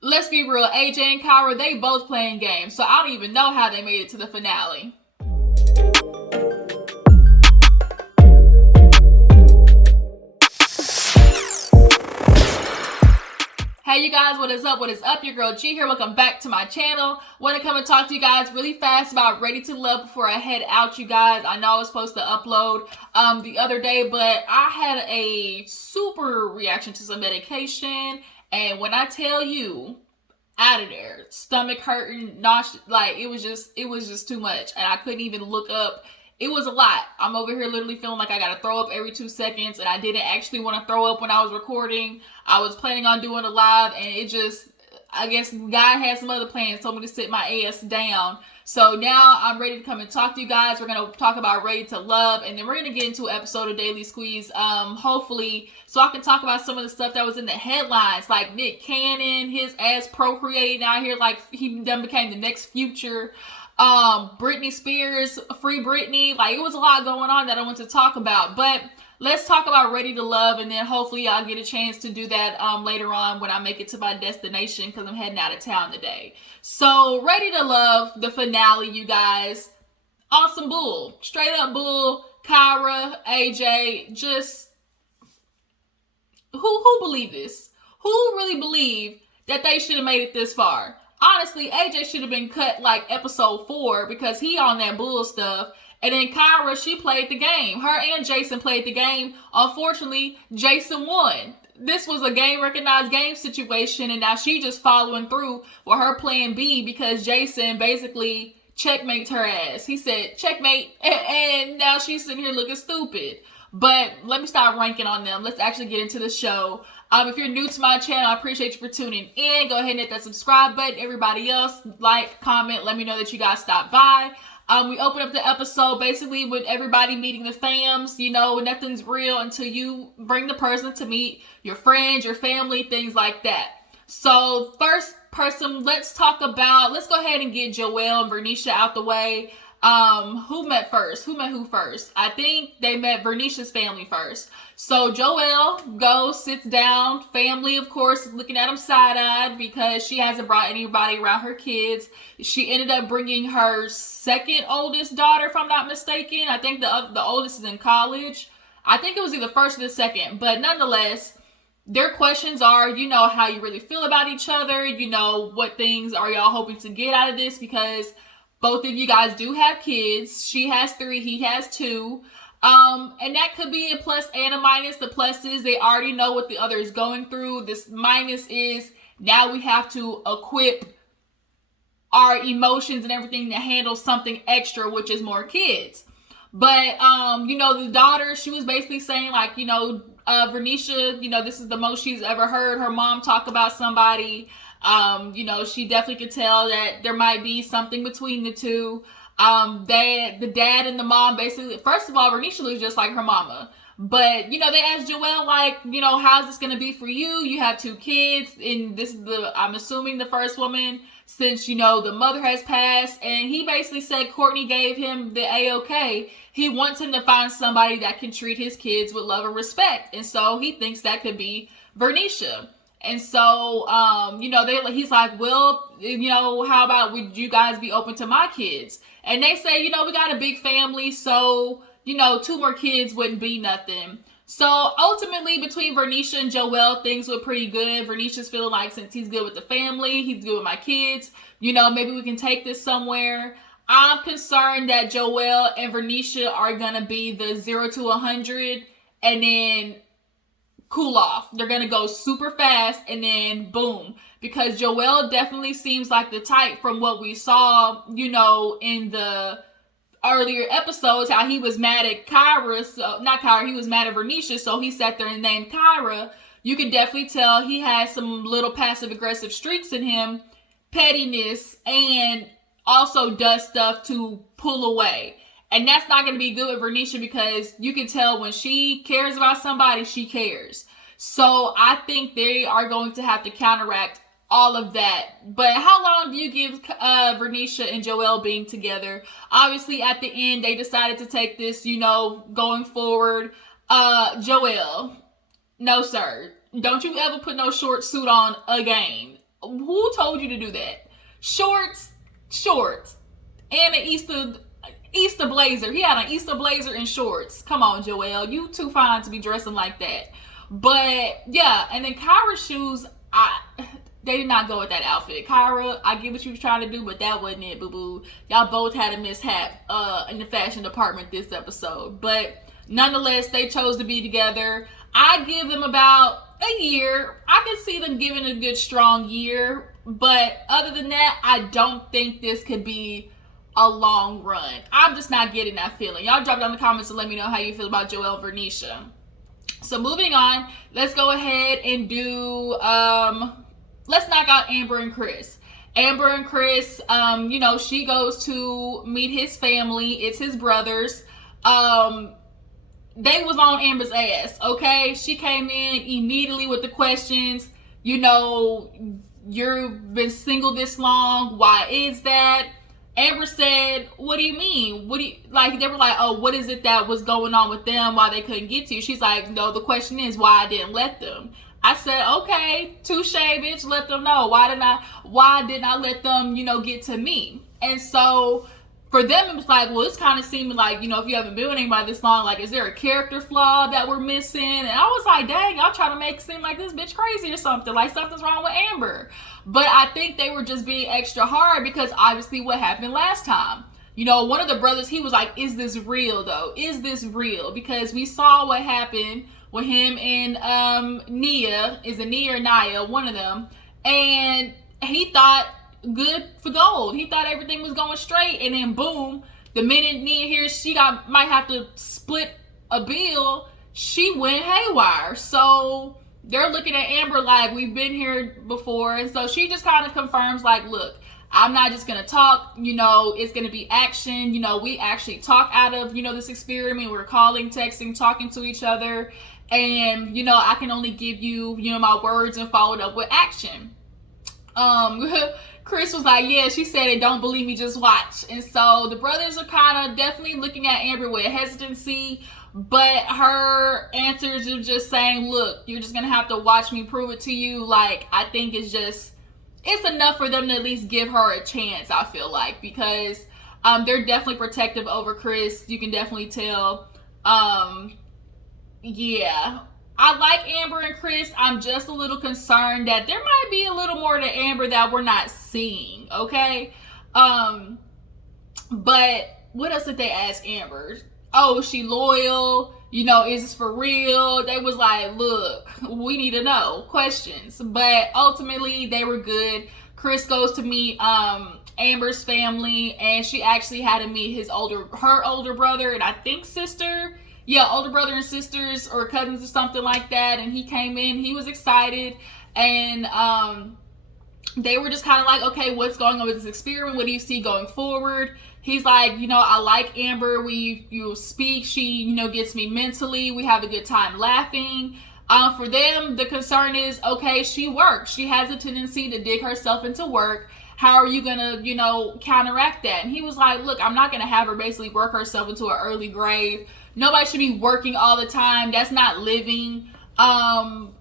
let's be real, AJ and Kyra, they both playing games, so I don't even know how they made it to the finale. Hey you guys, what is up? What is up? Your girl G here. Welcome back to my channel. Want to come and talk to you guys really fast about Ready to Love before I head out, you guys. I know I was supposed to upload the other day, but I had a super reaction to some medication, and when I tell you, out of there, stomach hurting, nauseous, like it was just too much, and I couldn't even look up. It was a lot. I'm over here literally feeling like I gotta throw up every 2 seconds, and I didn't actually want to throw up when I was recording. I was planning on doing a live, and it just, I guess God had some other plans, told me to sit my ass down. So now I'm ready to come and talk to you guys. We're gonna talk about Ready to Love, and then we're gonna get into an episode of Daily Squeeze, hopefully, so I can talk about some of the stuff that was in the headlines, like Nick Cannon, his ass procreating out here like he done became the next Future. Britney Spears, free Britney. Like, it was a lot going on that I want to talk about, but let's talk about Ready to Love, and then hopefully I'll get a chance to do that later on when I make it to my destination, because I'm heading out of town today. So Ready to Love, the finale, you guys. Awesome bull. Straight up bull. Kyra, AJ, just who believed this? Who really believed that they should have made it this far? Honestly, AJ should have been cut like episode 4 because he on that bull stuff. And then Kyra, she played the game. Her and Jason played the game. Unfortunately, Jason won. This was a game recognized game situation, and now she just following through with her plan B because Jason basically checkmates her ass. He said, checkmate, and now she's sitting here looking stupid. But let me stop ranking on them. Let's actually get into the show. If you're new to my channel, I appreciate you for tuning in. Go ahead and hit that subscribe button. Everybody else, like, comment, let me know that you guys stopped by. We open up the episode basically with everybody meeting the fams. You know, nothing's real until you bring the person to meet your friends, your family, things like that. So first person, let's go ahead and get Joelle and Vernisha out the way. Who met first? Who met who first? I think they met Vernisha's family first. So Joelle goes, sits down. Family, of course, is looking at him side-eyed because she hasn't brought anybody around her kids. She ended up bringing her second oldest daughter, if I'm not mistaken. I think the oldest is in college. I think it was either first or the second. But nonetheless, their questions are, you know, how you really feel about each other. You know, what things are y'all hoping to get out of this, because both of you guys do have kids. She has 3, he has 2. And that could be a plus and a minus. The plus is they already know what the other is going through. This minus is now we have to equip our emotions and everything to handle something extra, which is more kids. But, you know, the daughter, she was basically saying, like, you know, Vernisha, you know, this is the most she's ever heard her mom talk about somebody. You know, she definitely could tell that there might be something between the two. The dad and the mom basically, first of all, Vernisha looks just like her mama. But, you know, they asked Joelle, like, you know, how's this going to be for you? You have 2 kids, and this is I'm assuming the first woman since, you know, the mother has passed. And he basically said Courtney gave him the A-OK. He wants him to find somebody that can treat his kids with love and respect. And so he thinks that could be Vernisha. And so, you know, he's like, well, you know, how about would you guys be open to my kids? And they say, you know, we got a big family, so, you know, 2 more kids wouldn't be nothing. So ultimately, between Vernisha and Joelle, things were pretty good. Vernisha's feeling like, since he's good with the family, he's good with my kids, you know, maybe we can take this somewhere. I'm concerned that Joelle and Vernisha are going to be the 0 to 100 and then cool off. They're going to go super fast and then boom. Because Joelle definitely seems like the type from what we saw, you know, in the earlier episodes, how he was mad at Kyra, so not Kyra, he was mad at Vernisha, so he sat there and named Kyra. You can definitely tell he has some little passive aggressive streaks in him, pettiness, and also does stuff to pull away. And that's not going to be good with Vernisha, because you can tell when she cares about somebody, she cares. So I think they are going to have to counteract all of that. But how long do you give Vernisha and Joelle being together? Obviously, at the end, they decided to take this, you know, going forward. Joelle, no sir. Don't you ever put no short suit on again. Who told you to do that? Shorts, and an Easter blazer. He had an Easter blazer and shorts. Come on, Joel, you too fine to be dressing like that. But yeah, and then Kyra's shoes, they did not go with that outfit. Kyra, I get what you was trying to do, but that wasn't it, boo-boo. Y'all both had a mishap in the fashion department this episode. But nonetheless, they chose to be together. I give them about a year. I can see them giving a good, strong year. But other than that, I don't think this could be a long run. I'm just not getting that feeling. Y'all drop down in the comments and let me know how you feel about Joel and Vernisha. So moving on, let's go ahead and do, let's knock out Amber and Chris. Amber and Chris, you know, she goes to meet his family. It's his brothers. They was on Amber's ass, okay? She came in immediately with the questions. You know, you've been single this long. Why is that? Amber said, what do you mean? They were like, oh, what is it that was going on with them? Why they couldn't get to you? She's like, no, the question is why I didn't let them. I said, okay, touche, bitch, let them know. Why didn't I let them, you know, get to me? And so for them, it was like, well, it's kind of seeming like, you know, if you haven't been with anybody this long, like, is there a character flaw that we're missing? And I was like, dang, y'all trying to make it seem like this bitch crazy or something. Like, something's wrong with Amber. But I think they were just being extra hard because obviously what happened last time. You know, one of the brothers, he was like, is this real, though? Is this real? Because we saw what happened with him and Nia. Is it Nia or Nia? One of them. And he thought good for gold. He thought everything was going straight, and then boom, the minute Nia hears she might have to split a bill, she went haywire. So they're looking at Amber like, we've been here before. And so she just kind of confirms like, look, I'm not just gonna talk, you know, it's gonna be action. You know, we actually talk out of, you know, this experiment. We're calling, texting, talking to each other, and you know, I can only give you, you know, my words and follow it up with action. Chris was like, yeah, she said it, don't believe me, just watch. And so the brothers are kind of definitely looking at Amber with hesitancy, but her answers are just saying, look, you're just gonna have to watch me prove it to you. Like, I think it's enough for them to at least give her a chance, I feel like, because they're definitely protective over Chris. You can definitely tell. Yeah, I like Amber and Chris. I'm just a little concerned that there might be a little more to Amber that we're not seeing, okay? But what else did they ask Amber? Oh, is she loyal? You know, is this for real? They was like, look, we need to know. Questions. But ultimately, they were good. Chris goes to meet Amber's family, and she actually had to meet her older brother and I think sister. Yeah, older brother and sisters or cousins or something like that. And he came in, he was excited. And they were just kind of like, okay, what's going on with this experiment? What do you see going forward? He's like, you know, I like Amber. You speak. She, you know, gets me mentally. We have a good time laughing. For them, the concern is, okay, she works. She has a tendency to dig herself into work. How are you going to, you know, counteract that? And he was like, look, I'm not going to have her basically work herself into an early grave. Nobody should be working all the time. That's not living. And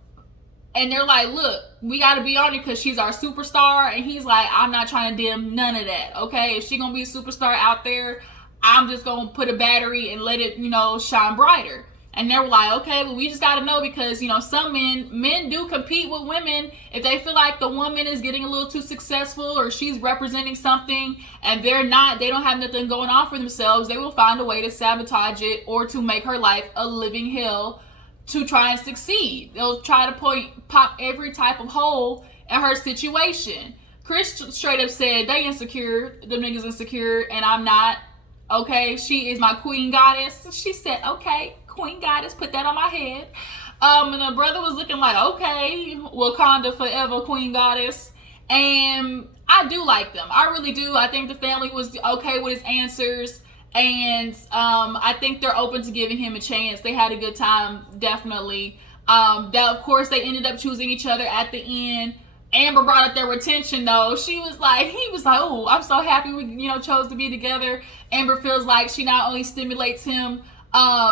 they're like, look, we got to be on it because she's our superstar. And he's like, I'm not trying to dim none of that, okay? If she's going to be a superstar out there, I'm just going to put a battery and let it, you know, shine brighter. And they were like, okay, well, we just got to know because, you know, some men do compete with women. If they feel like the woman is getting a little too successful or she's representing something and they don't have nothing going on for themselves, they will find a way to sabotage it or to make her life a living hell to try and succeed. They'll try to pop every type of hole in her situation. Chris straight up said, they insecure, them niggas insecure, and I'm not. Okay, she is my queen goddess. She said, okay, queen goddess, put that on my head. And the brother was looking like, okay, Wakanda forever, queen goddess. And I do like them. I really do. I think the family was okay with his answers. And I think they're open to giving him a chance. They had a good time, definitely. That, of course, they ended up choosing each other at the end. Amber brought up their retention, though. He was like, oh, I'm so happy we, you know, chose to be together. Amber feels like she not only stimulates him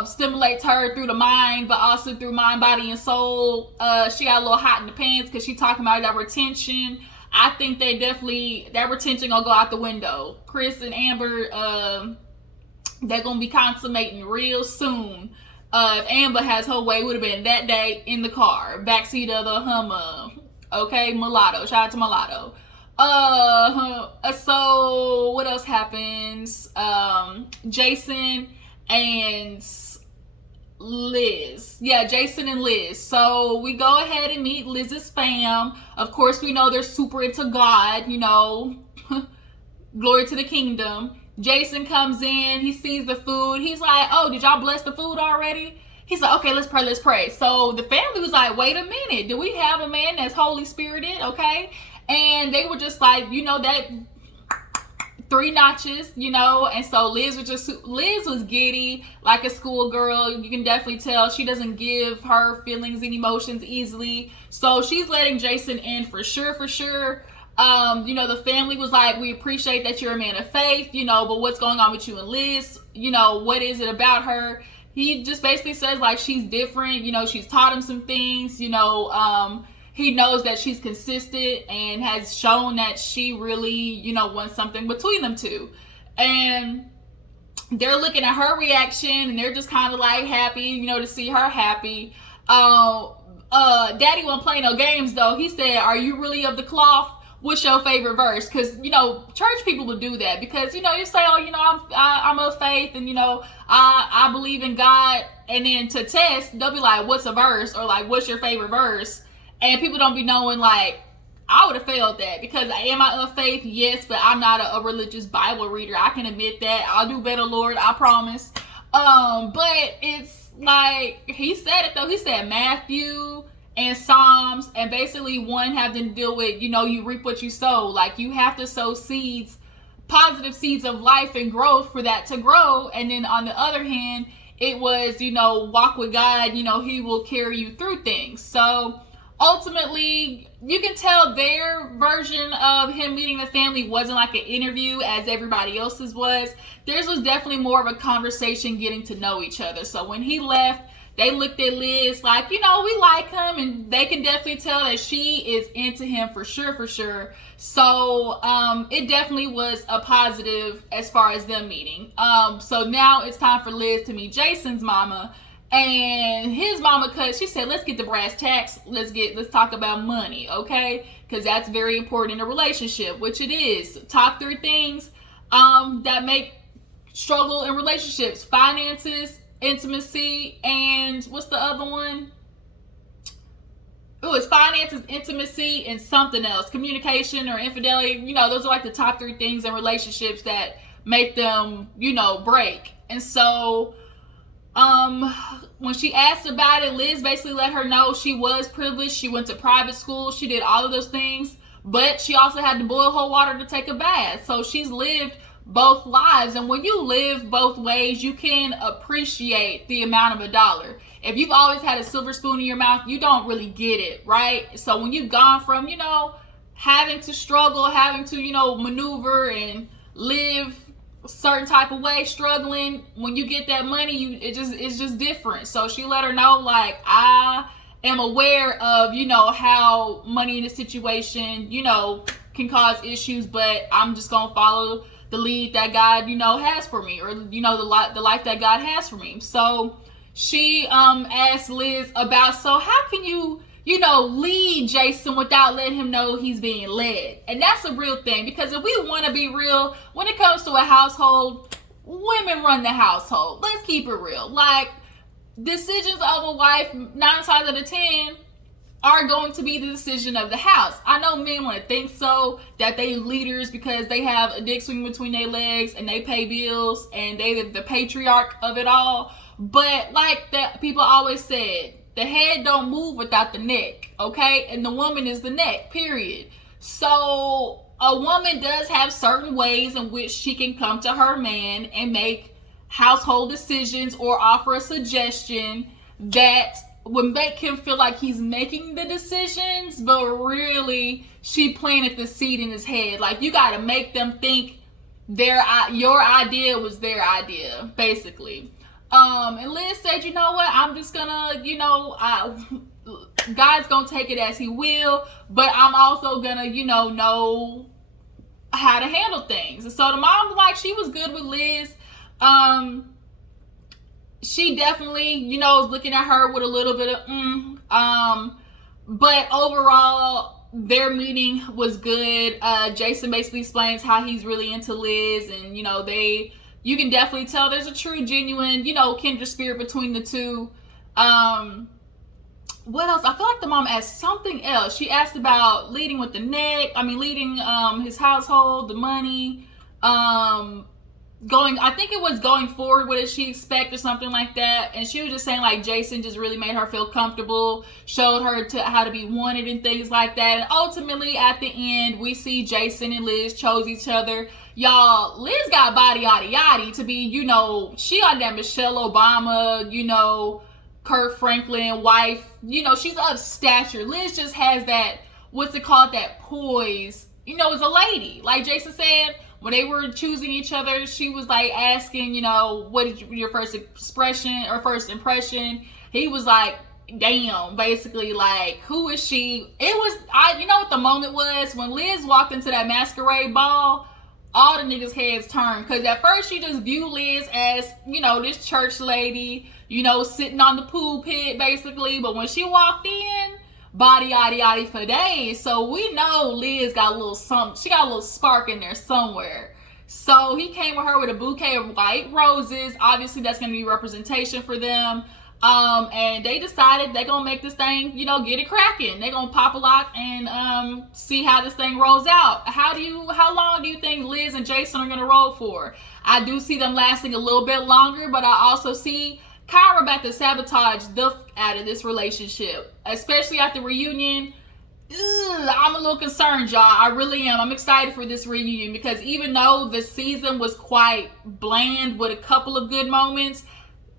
stimulates her through the mind, but also through mind, body, and soul. She got a little hot in the pants because she talking about that retention. I think they definitely, that retention gonna go out the window. Chris and Amber, they're gonna be consummating real soon. If Amber has her way, would have been that day in the car, backseat of the Hummer. Okay, Mulatto. Shout out to Mulatto. So what else happens? Jason and Liz. Yeah, Jason and Liz. So we go ahead and meet Liz's fam. Of course, we know they're super into God, you know. Glory to the kingdom. Jason comes in, he sees the food. He's like, oh, did y'all bless the food already? He's like, okay, let's pray. So the family was like, wait a minute, do we have a man that's Holy Spirited? Okay. And they were just like, you know, that 3 notches, you know. And so Liz was giddy, like a schoolgirl. You can definitely tell she doesn't give her feelings and emotions easily. So she's letting Jason in for sure. You know, the family was like, we appreciate that you're a man of faith, you know, but what's going on with you and Liz? You know, what is it about her? He just basically says, like, she's different, you know, she's taught him some things, you know, he knows that she's consistent and has shown that she really, you know, wants something between them two. And they're looking at her reaction and they're just kind of like happy, you know, to see her happy. Daddy wasn't playing no games though. He said, are you really of the cloth? What's your favorite verse? Because, you know, church people will do that because, you know, you say, oh, you know, I'm of faith and, you know, I believe in God. And then to test, they'll be like, what's a verse? Or like, what's your favorite verse? And people don't be knowing, like, I would have failed that because am I of faith? Yes, but I'm not a religious Bible reader. I can admit that. I'll do better, Lord. I promise. But it's like, he said it though. He said Matthew and Psalms, and basically one have to deal with, you know, you reap what you sow. Like, you have to sow seeds, positive seeds of life and growth for that to grow. And then on the other hand, it was, you know, walk with God, you know, he will carry you through things. So ultimately, you can tell their version of him meeting the family wasn't like an interview as everybody else's was. Theirs was definitely more of a conversation, getting to know each other. So when he left, they looked at Liz like, you know, we like him, and they can definitely tell that she is into him for sure. So it definitely was a positive as far as them meeting. So now it's time for Liz to meet Jason's mama. And his mama, cause she said, let's get the brass tacks. Let's talk about money, okay? Because that's very important in a relationship, which it is. Talk through things that make struggle in relationships: finances, intimacy, and what's the other one? Oh, it's finances, intimacy, and something else. Communication or infidelity. You know, those are like the top 3 things in relationships that make them, you know, break. And so when she asked about it, Liz basically let her know she was privileged. She went to private school. She did all of those things, but she also had to boil her water to take a bath. So she's lived both lives. And when you live both ways, you can appreciate the amount of $1. If you've always had a silver spoon in your mouth, you don't really get it, right? So when you've gone from, you know, having to struggle, having to, you know, maneuver and live a certain type of way, struggling, when you get that money, it's just different. So she let her know, like, I am aware of, you know, how money in a situation, you know, can cause issues, but I'm just gonna follow the lead that God, you know, has for me, or, you know, the life that God has for me. So she asked Liz about, so how can you, you know, lead Jason without letting him know he's being led? And that's a real thing, because if we want to be real, when it comes to a household, women run the household. Let's keep it real. Like, decisions of a wife, 9 times out of 10, are going to be the decision of the house. I know men want to think so, that they leaders because they have a dick swing between their legs and they pay bills and they the patriarch of it all. But like that, people always said, the head don't move without the neck, okay? And the woman is the neck, period. So a woman does have certain ways in which she can come to her man and make household decisions or offer a suggestion that would make him feel like he's making the decisions, but really she planted the seed in his head. Like, you got to make them think your idea was their idea, basically. And Liz said, you know what, I'm just gonna, God's gonna take it as he will, but I'm also gonna, know how to handle things. And so the mom, like, she was good with Liz. She definitely, was looking at her with a little bit of but overall, their meeting was good. Jason basically explains how he's really into Liz, and you can definitely tell there's a true, genuine, kindred spirit between the two. What else? I feel like the mom asked something else. She asked about leading with the leading his household, the money, I think it was going forward, what did she expect or something like that. And she was just saying, like, Jason just really made her feel comfortable, showed her how to be wanted and things like that. And ultimately, at the end, we see Jason and Liz chose each other. Y'all, Liz got body yaddy yaddy to be, she on that Michelle Obama, Kurt Franklin wife. She's of stature. Liz just has that, what's it called, that poise, as a lady. Like Jason said, when they were choosing each other, she was like asking, what is your first impression? He was like, damn, basically, like, who is she? It was, you know what the moment was? When Liz walked into that masquerade ball, all the niggas' heads turned. Because at first, she just viewed Liz as, this church lady, sitting on the pool pit, basically. But when she walked in, body yaddy yaddy for days. So we know Liz got a little something. She got a little spark in there somewhere. So he came with her with a bouquet of white roses. Obviously, that's going to be representation for them. And they decided they're going to make this thing, get it cracking. They're going to pop a lock and see how this thing rolls out. How long do you think Liz and Jason are going to roll for? I do see them lasting a little bit longer, but I also see Kyra about to sabotage the out of this relationship, especially at the reunion. I'm a little concerned, y'all. I really am. I'm excited for this reunion because even though the season was quite bland with a couple of good moments,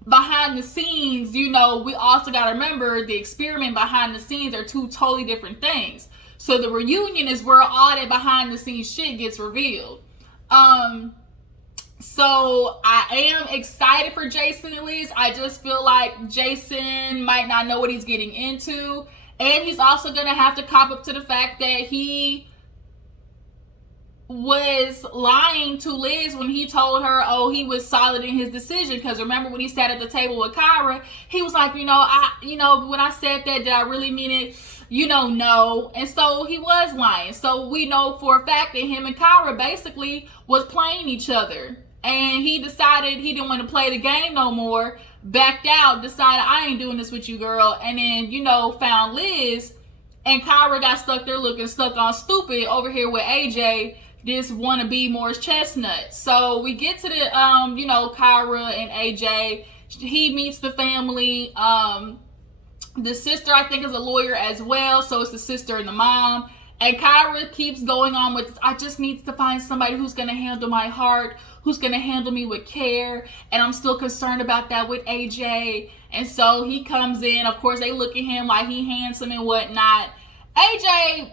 behind the scenes, we also got to remember the experiment behind the scenes are two totally different things. So the reunion is where all that behind the scenes shit gets revealed. So I am excited for Jason and Liz. I just feel like Jason might not know what he's getting into. And he's also going to have to cop up to the fact that he was lying to Liz when he told her, he was solid in his decision. Because remember when he sat at the table with Kyra, he was like, when I said that, did I really mean it? No. And so he was lying. So we know for a fact that him and Kyra basically was playing each other. And he decided he didn't want to play the game no more, backed out, decided, I ain't doing this with you, girl. And then, found Liz, and Kyra got stuck there looking stuck on stupid over here with AJ, this wannabe Morris Chestnut. So we get to the, Kyra and AJ. He meets the family. The sister, I think, is a lawyer as well. So it's the sister and the mom. And Kyra keeps going on with, I just need to find somebody who's going to handle my heart, who's going to handle me with care. And I'm still concerned about that with AJ. And so he comes in. Of course, they look at him like he handsome and whatnot. AJ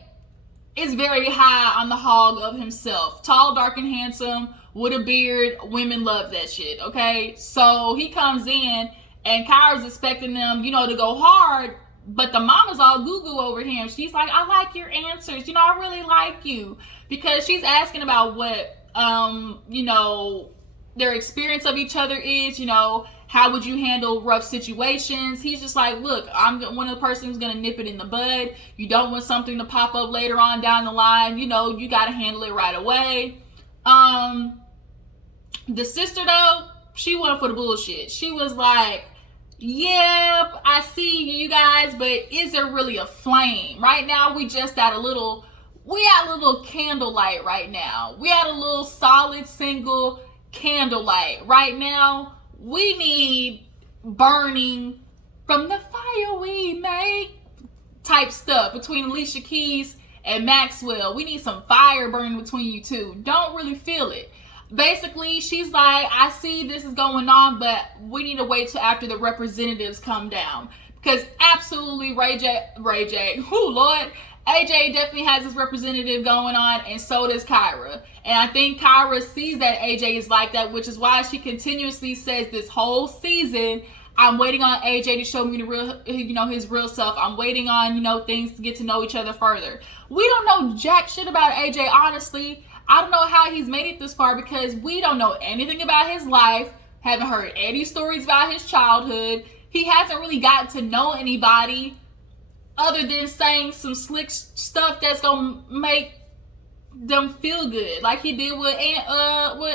is very high on the hog of himself. Tall, dark, and handsome with a beard. Women love that shit, okay? So he comes in and Kyra's expecting them, to go hard. But the mama's all goo-goo over him. She's like, I like your answers. I really like you. Because she's asking about what, their experience of each other is. How would you handle rough situations? He's just like, look, I'm one of the person who's going to nip it in the bud. You don't want something to pop up later on down the line. You got to handle it right away. The sister, though, she went for the bullshit. She was like, yep, I see you guys, but is there really a flame? Right now, we just got a little candlelight right now. We had a little solid single candlelight. Right now, we need burning from the fire we make type stuff between Alicia Keys and Maxwell. We need some fire burning between you two. Don't really feel it. Basically, she's like, I see this is going on, but we need to wait till after the representatives come down. Because absolutely, Ray J, oh Lord, AJ definitely has his representative going on, and so does Kyra. And I think Kyra sees that AJ is like that, which is why she continuously says this whole season, I'm waiting on AJ to show me the real, his real self. I'm waiting on, things to get to know each other further. We don't know jack shit about AJ, honestly. I don't know how he's made it this far because we don't know anything about his life. Haven't heard any stories about his childhood. He hasn't really gotten to know anybody other than saying some slick stuff that's gonna make them feel good, like he did with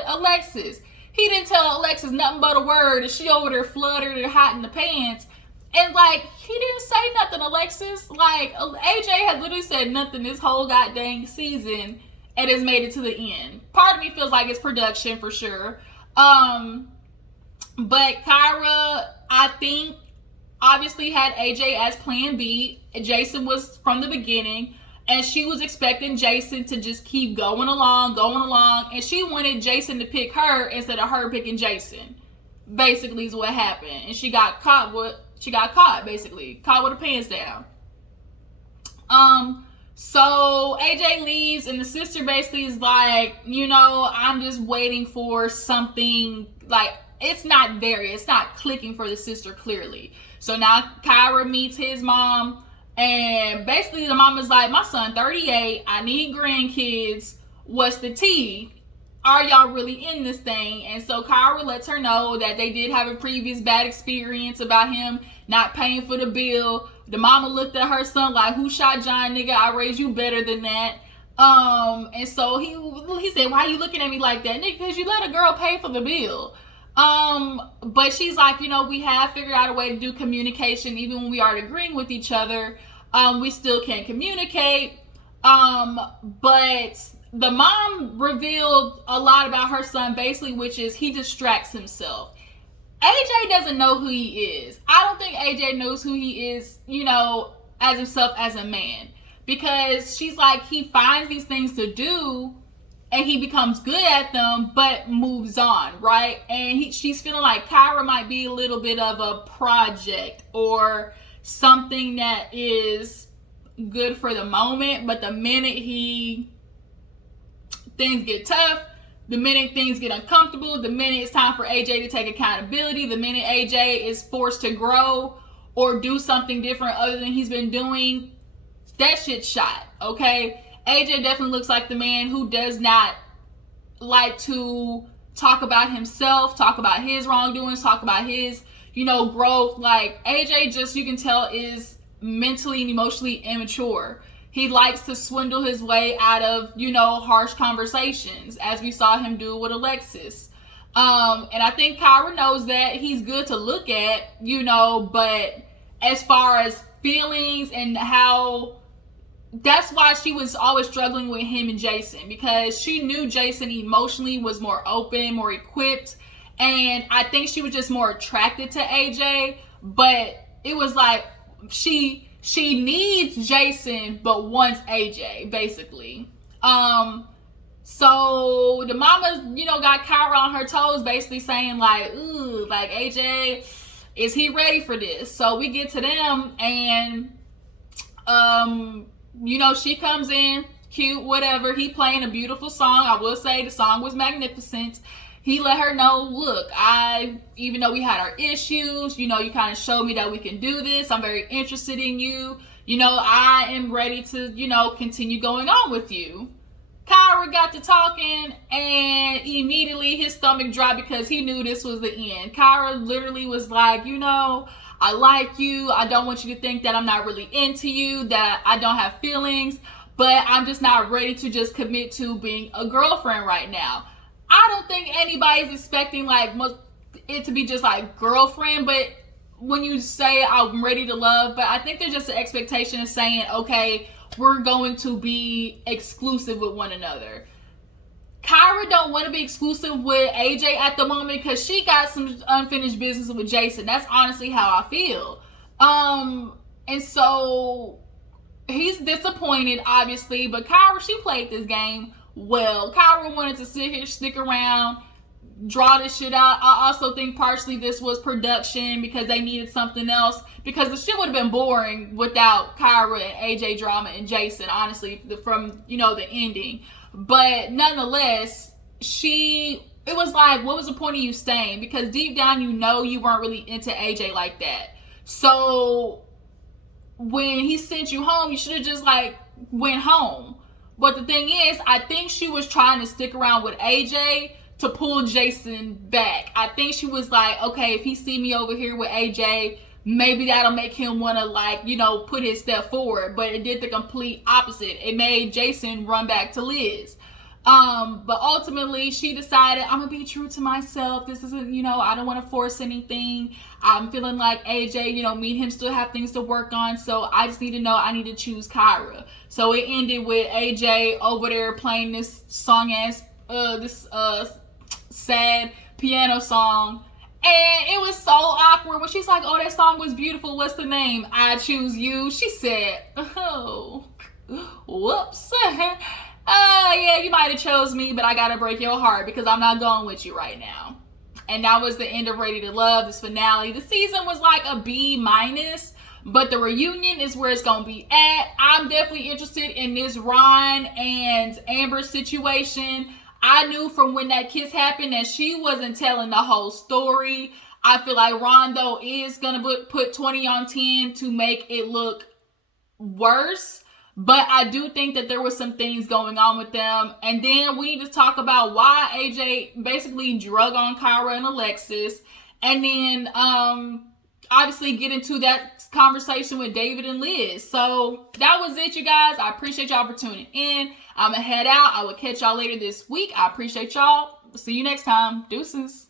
Alexis. He didn't tell Alexis nothing but a word, and she over there fluttered and hot in the pants. And he didn't say nothing, Alexis. AJ has literally said nothing this whole goddamn season, and has made it to the end. Part of me feels like it's production for sure. But Kyra, I think, obviously had AJ as plan B. Jason was from the beginning, and she was expecting Jason to just keep going along, and she wanted Jason to pick her instead of her picking Jason. Basically is what happened. And she got caught, basically. Caught with her pants down. So AJ leaves, and the sister basically is like, I'm just waiting for something, it's not there. It's not clicking for the sister clearly. So now Kyra meets his mom, and basically the mom is like, my son 38, I need grandkids. What's the tea? Are y'all really in this thing? And so Kyra lets her know that they did have a previous bad experience about him not paying for the bill. The mama looked at her son like, who shot John, nigga? I raised you better than that. And so he said, why are you looking at me like that? Nigga, because you let a girl pay for the bill. But she's like, we have figured out a way to do communication. Even when we aren't agreeing with each other, we still can't communicate. But the mom revealed a lot about her son, basically, which is he distracts himself. AJ doesn't know who he is. I don't think AJ knows who he is, as himself as a man. Because she's like, he finds these things to do, and he becomes good at them, but moves on, right? And she's feeling like Kyra might be a little bit of a project or something that is good for the moment, but the minute things get tough, the minute things get uncomfortable, the minute it's time for AJ to take accountability, the minute AJ is forced to grow or do something different other than he's been doing, that shit's shot, okay? AJ definitely looks like the man who does not like to talk about himself, talk about his wrongdoings, talk about his, growth. AJ just, you can tell, is mentally and emotionally immature. He likes to swindle his way out of, harsh conversations, as we saw him do with Alexis. And I think Kyra knows that. He's good to look at, but as far as feelings and how... That's why she was always struggling with him and Jason, because she knew Jason emotionally was more open, more equipped, and I think she was just more attracted to AJ, but it was like she needs Jason but wants AJ, basically. So the mama, got Kyra on her toes, basically saying AJ, is he ready for this? So we get to them, and she comes in, cute, whatever. He playing a beautiful song. I will say the song was magnificent. He let her know, look, even though we had our issues, you kind of showed me that we can do this. I'm very interested in you. I am ready to, continue going on with you. Kyra got to talking, and immediately his stomach dropped because he knew this was the end. Kyra literally was like, I like you. I don't want you to think that I'm not really into you, that I don't have feelings, but I'm just not ready to just commit to being a girlfriend right now. I don't think anybody's expecting it to be just girlfriend, but when you say I'm ready to love, but I think there's just an expectation of saying, okay, we're going to be exclusive with one another. Kyra don't want to be exclusive with AJ at the moment because she got some unfinished business with Jason. That's honestly how I feel. And so he's disappointed, obviously, but Kyra, she played this game well. Kyra wanted to sit here, stick around, draw this shit out. I also think partially this was production because they needed something else, because the shit would have been boring without Kyra and AJ drama and Jason, honestly, from, you know, the ending. But nonetheless, it was like, what was the point of you staying? Because deep down, you know, you weren't really into AJ like that. So when he sent you home, you should have just like went home. But the thing is, I think she was trying to stick around with AJ to pull Jason back. I think she was like, okay, if he see me over here with AJ, maybe that'll make him want to, like, you know, put his step forward. But it did the complete opposite. It made Jason run back to Liz. But ultimately she decided, I'm gonna be true to myself. This isn't, you know, I don't want to force anything. I'm feeling like AJ, you know, me and him still have things to work on. So I just need to know I need to choose Kyra. So it ended with AJ over there playing this song ass, sad piano song. And it was so awkward when she's like, oh, that song was beautiful. What's the name? I Choose You. She said, oh, whoops. Yeah, you might have chose me, but I gotta break your heart because I'm not going with you right now. And that was the end of Ready to Love, this finale. The season was like a B-, but the reunion is where it's gonna be at. I'm definitely interested in this Ron and Amber situation. I knew from when that kiss happened that she wasn't telling the whole story. I feel like Ron, though, is gonna put 20 on 10 to make it look worse. But I do think that there was some things going on with them. And then we need to talk about why AJ basically drug on Kyra and Alexis. And then obviously get into that conversation with David and Liz. So that was it, you guys. I appreciate y'all for tuning in. I'm going to head out. I will catch y'all later this week. I appreciate y'all. See you next time. Deuces.